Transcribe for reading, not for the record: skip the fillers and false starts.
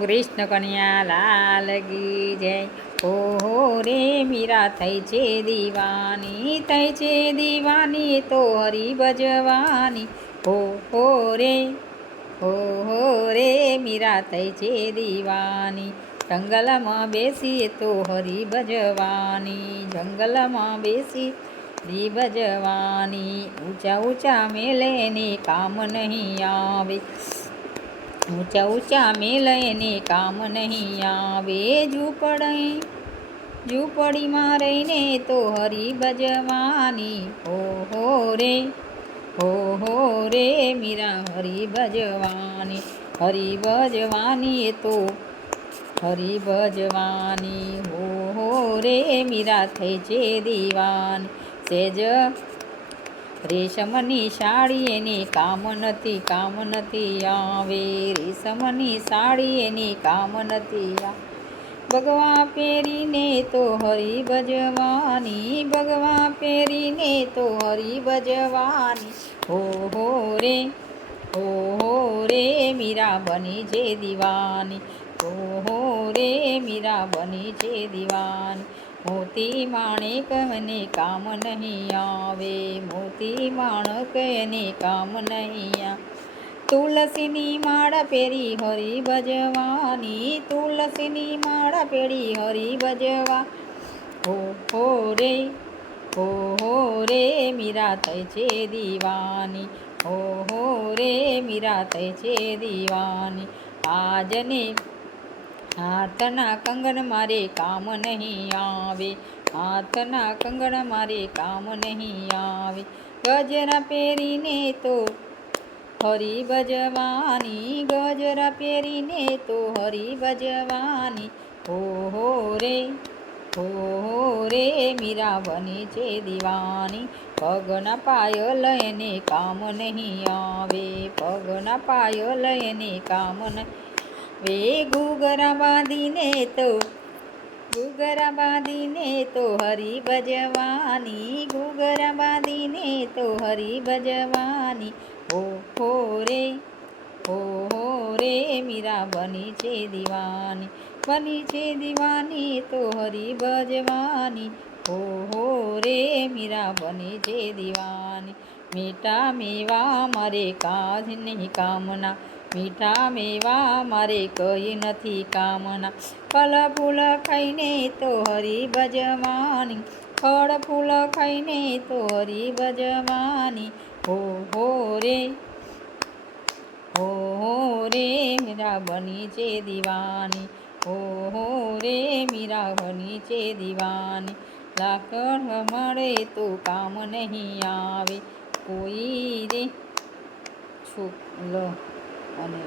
કૃષ્ણ કન્યા લાલ કી જય. ઓહો રે મીરા થઈ છે દીવાની, થઈ છે દીવાની તો હરી ભજવાની. ઓહો રે મીરા થઈ છે દીવાની, જંગલમાં બેસી તો હરી ભજવાની, જંગલમાં બેસી હરી ભજવાની. ઊંચા ઊંચા મેલેને કામ નહીં આવે, ઊંચા ઊંચા મેલને કામ નહીં આવે. ઝૂંપડીમાં રહીને તો હરી ભજવાની. ઓહો રે મીરા હરી ભજવાની, હરી ભજવાની તો હરી ભજવાની. ઓહો રે મીરા થઈ છે દીવાની, સેજ રેશમની સાડી એને કામ નથી આવે, રેશમની સાડી એને કામ નથી આવે. ભગવા પહેરીને તો હરી ભજવાની, ભગવા પહેરીને તો હરી ભજવાની. ઓહો રે મીરા બની છે દીવાની, ઓહો રે મીરા બની છે દીવાની. મોતી માણેક એને કામ નહીં આવે, મોતી માણક એને કામ નહીં આવે. તુલસીની માળા પહેરી હરી ભજવાની, તુલસીની માળા પહેરી હરી ભજવા. ઓહો રે મીરા થઈ છે દીવાની, ઓહો રે મીરા થઈ છે દીવાની. આજને હાથના કંગન મારે કામ નહીં આવે, હાથના કંગન મારે કામ નહીં આવે. ગજરા પહેરીને તો હરી ભજવાની, ગજરા પહેરીને તો હરી ભજવાની. ઓહો રે મીરા બની છે દીવાની, પગના પાયલ એને કામ નહીં આવે, પગના પાયલ એને કામ નહીં આવે. ઘૂઘરા બાંધીને તો હરી ભજવાની, ઘૂઘરા બાંધીને તો હરી ભજવાની. ઓહો રે મીરા બની છે દીવાની, બની છે દીવાની તો હરી ભજવાની. ઓહો રે મીરા બની છે દીવાની. મીઠા મેવા મારે કાજ નહીં કામના, મીઠા મેવા મારે કઈ નથી કામના. ફળ ફૂલ ખાઈને તો હરી ભજવાની, ફળ ફૂલ ખાઈને તો હરી ભજવાની. ઓહો રે મીરા બની છે દીવાની, ઓહો રે મીરા બની છે દીવાની. લાકડ મળે તો કામ નહીં આવે, કોઈ રે છોકલો અને